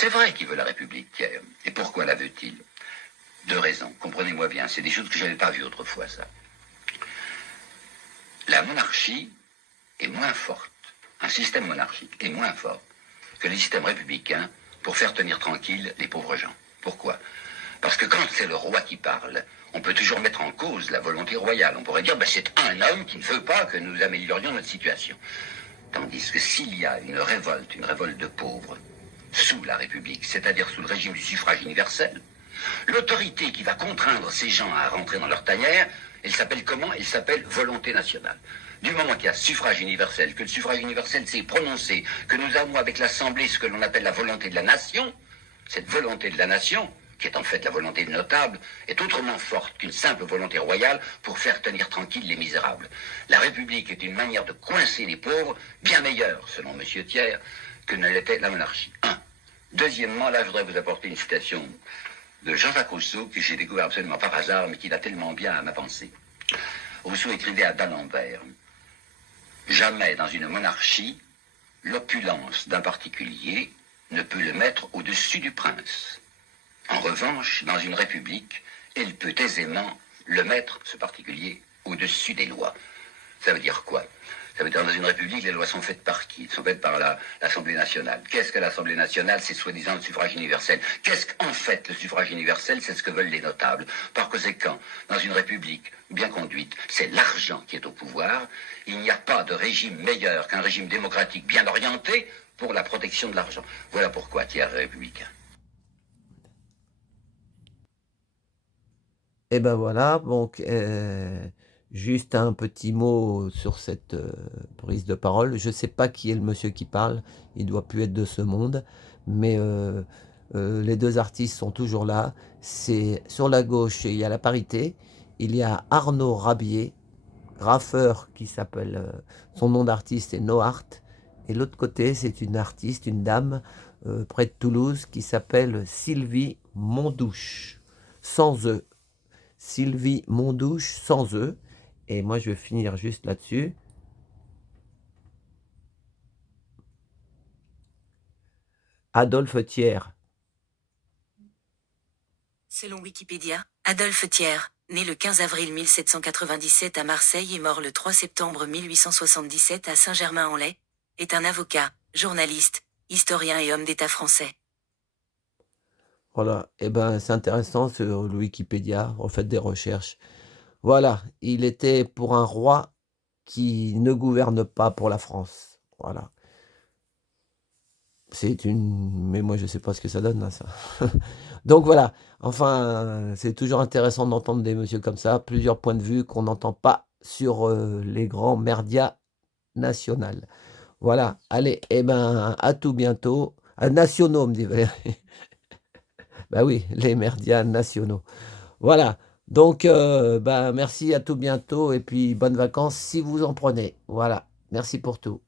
C'est vrai qu'il veut la République, Pierre. Et pourquoi la veut-il? Deux raisons, comprenez-moi bien, c'est des choses que je n'avais pas vues autrefois, ça. La monarchie est moins forte, un système monarchique est moins fort que le système républicain pour faire tenir tranquille les pauvres gens. Pourquoi? Parce que quand c'est le roi qui parle, on peut toujours mettre en cause la volonté royale. On pourrait dire, c'est un homme qui ne veut pas que nous améliorions notre situation. Tandis que s'il y a une révolte de pauvres, sous la République, c'est-à-dire sous le régime du suffrage universel, l'autorité qui va contraindre ces gens à rentrer dans leur tanière, elle s'appelle comment? Elle s'appelle volonté nationale. Du moment qu'il y a suffrage universel, que le suffrage universel s'est prononcé, que nous avons avec l'Assemblée ce que l'on appelle la volonté de la nation, cette volonté de la nation, qui est en fait la volonté des notables, est autrement forte qu'une simple volonté royale pour faire tenir tranquille les misérables. La République est une manière de coincer les pauvres, bien meilleure, selon M. Thiers, que ne l'était la monarchie. Un. Deuxièmement, là, je voudrais vous apporter une citation de Jean-Jacques Rousseau, que j'ai découvert absolument par hasard, mais qui va tellement bien à ma pensée. Rousseau écrivait à d'Alembert: jamais dans une monarchie, l'opulence d'un particulier ne peut le mettre au-dessus du prince. En revanche, dans une république, elle peut aisément le mettre, ce particulier, au-dessus des lois. Ça veut dire quoi? Ça veut dire, dans une république, les lois sont faites par qui? Elles sont faites par l'Assemblée nationale. Qu'est-ce que l'Assemblée nationale? C'est soi-disant le suffrage universel. Qu'est-ce qu'en fait le suffrage universel? C'est ce que veulent les notables. Par conséquent, dans une république bien conduite, c'est l'argent qui est au pouvoir. Il n'y a pas de régime meilleur qu'un régime démocratique bien orienté pour la protection de l'argent. Voilà pourquoi Thiers est républicain. Et ben voilà, donc juste un petit mot sur cette prise de parole. Je ne sais pas qui est le monsieur qui parle, il doit plus être de ce monde, mais les deux artistes sont toujours là. C'est sur la gauche, il y a la parité, il y a Arnaud Rabier, graffeur qui s'appelle, son nom d'artiste est Noart, et l'autre côté c'est une artiste, une dame près de Toulouse qui s'appelle Sylvie Mondouche, sans E. Sylvie Mondouche, sans E. Et moi, je vais finir juste là-dessus. Adolphe Thiers. Selon Wikipédia, Adolphe Thiers, né le 15 avril 1797 à Marseille et mort le 3 septembre 1877 à Saint-Germain-en-Laye, est un avocat, journaliste, historien et homme d'État français. Voilà, et ben c'est intéressant sur le Wikipédia, on fait des recherches. Voilà, il était pour un roi qui ne gouverne pas pour la France. Voilà. C'est une... Mais moi, je ne sais pas ce que ça donne, là, ça. Donc voilà, enfin, c'est toujours intéressant d'entendre des messieurs comme ça, plusieurs points de vue qu'on n'entend pas sur les grands médias nationaux. Voilà, allez, et ben à tout bientôt. Nationaux, me dit Valérie. Bah oui, les médias nationaux. Voilà, donc bah, merci, à tout bientôt, et puis bonnes vacances si vous en prenez. Voilà, merci pour tout.